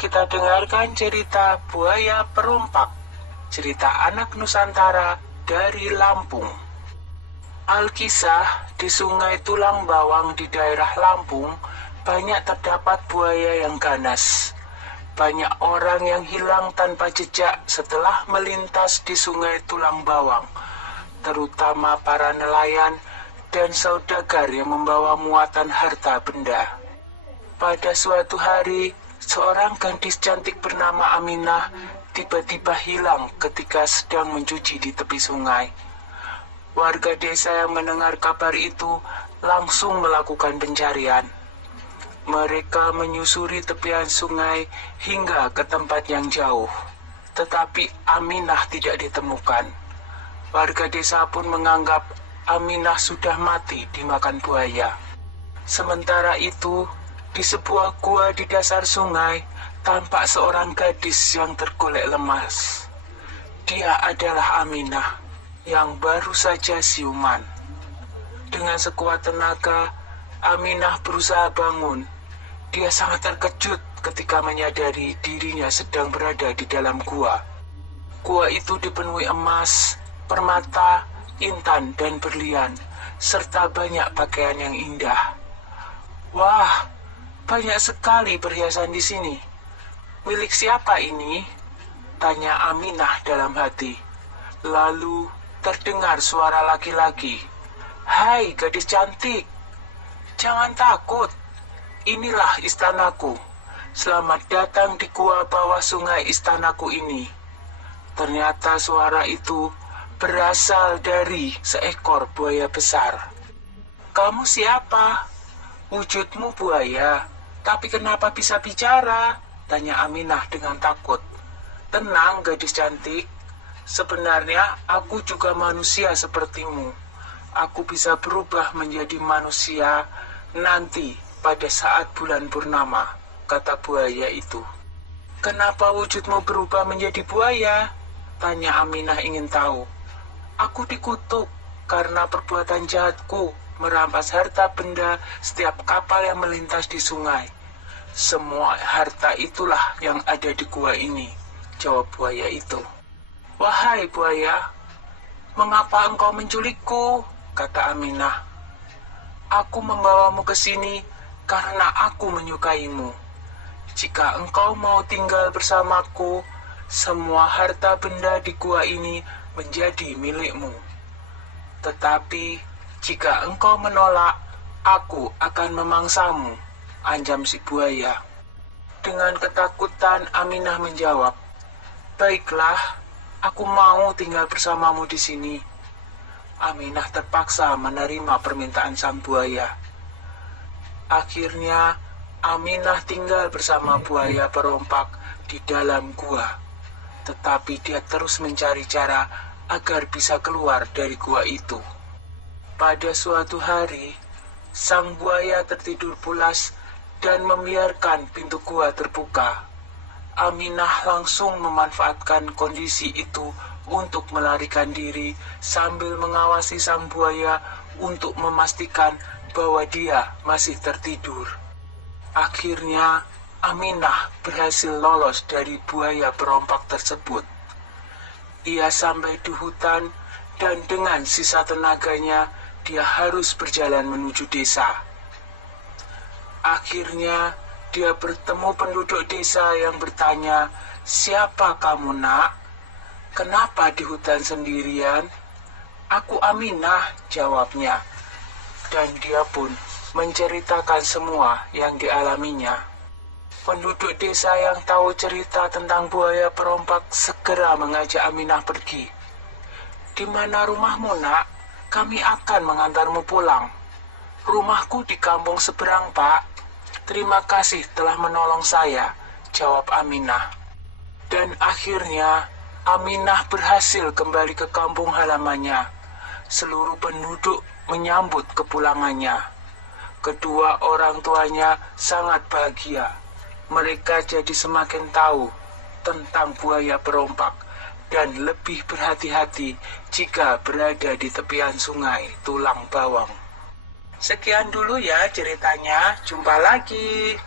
kita dengarkan cerita Buaya Perompak, cerita anak Nusantara dari Lampung. Alkisah, di Sungai Tulang Bawang di daerah Lampung, banyak terdapat buaya yang ganas. Banyak orang yang hilang tanpa jejak setelah melintas di Sungai Tulang Bawang, terutama para nelayan dan saudagar yang membawa muatan harta benda. Pada suatu hari, seorang gadis cantik bernama Aminah tiba-tiba hilang ketika sedang mencuci di tepi sungai. Warga desa yang mendengar kabar itu langsung melakukan pencarian. Mereka menyusuri tepian sungai hingga ke tempat yang jauh, tetapi Aminah tidak ditemukan. Warga desa pun menganggap Aminah sudah mati dimakan buaya. Sementara itu, di sebuah gua di dasar sungai, tampak seorang gadis yang tergolek lemas. Dia adalah Aminah, yang baru saja siuman. Dengan sekuat tenaga, Aminah berusaha bangun. Dia sangat terkejut ketika menyadari dirinya sedang berada di dalam gua. Gua itu dipenuhi emas, permata, intan, dan berlian, serta banyak pakaian yang indah. Wah, banyak sekali perhiasan di sini. Milik siapa ini? Tanya Aminah dalam hati. Lalu terdengar suara laki-laki. Hai gadis cantik, jangan takut. Inilah istanaku. Selamat datang di gua bawah sungai istanaku ini. Ternyata suara itu berasal dari seekor buaya besar. Kamu siapa? Wujudmu buaya, tapi kenapa bisa bicara? Tanya Aminah dengan takut. Tenang gadis cantik, sebenarnya aku juga manusia sepertimu. Aku bisa berubah menjadi manusia nanti pada saat bulan purnama, kata buaya itu. Kenapa wujudmu berubah menjadi buaya? Tanya Aminah ingin tahu. Aku dikutuk karena perbuatan jahatku merampas harta benda setiap kapal yang melintas di sungai. Semua harta itulah yang ada di gua ini, jawab buaya itu. Wahai buaya, mengapa engkau menculikku? Kata Aminah. Aku membawamu ke sini karena aku menyukaimu. Jika engkau mau tinggal bersamaku, semua harta benda di gua ini menjadi milikmu. Tetapi jika engkau menolak, aku akan memangsamu, anjam si buaya. Dengan ketakutan Aminah menjawab, baiklah, aku mau tinggal bersamamu di sini. Aminah terpaksa menerima permintaan sang buaya. Akhirnya, Aminah tinggal bersama buaya perompak di dalam gua. Tetapi dia terus mencari cara agar bisa keluar dari gua itu. Pada suatu hari, sang buaya tertidur pulas dan membiarkan pintu gua terbuka. Aminah langsung memanfaatkan kondisi itu untuk melarikan diri sambil mengawasi sang buaya untuk memastikan bahwa dia masih tertidur. Akhirnya, Aminah berhasil lolos dari buaya perompak tersebut. Ia sampai di hutan dan dengan sisa tenaganya dia harus berjalan menuju desa. Akhirnya, dia bertemu penduduk desa yang bertanya, siapa kamu nak? Kenapa di hutan sendirian? Aku Aminah, jawabnya. Dan dia pun menceritakan semua yang dialaminya. Penduduk desa yang tahu cerita tentang buaya perompak segera mengajak Aminah pergi. Di mana rumahmu nak? Kami akan mengantarmu pulang. Rumahku di kampung seberang, Pak. Terima kasih telah menolong saya, jawab Aminah. Dan akhirnya, Aminah berhasil kembali ke kampung halamannya. Seluruh penduduk menyambut kepulangannya. Kedua orang tuanya sangat bahagia. Mereka jadi semakin tahu tentang buaya perompak dan lebih berhati-hati jika berada di tepian sungai Tulang Bawang. Sekian dulu ya ceritanya, jumpa lagi.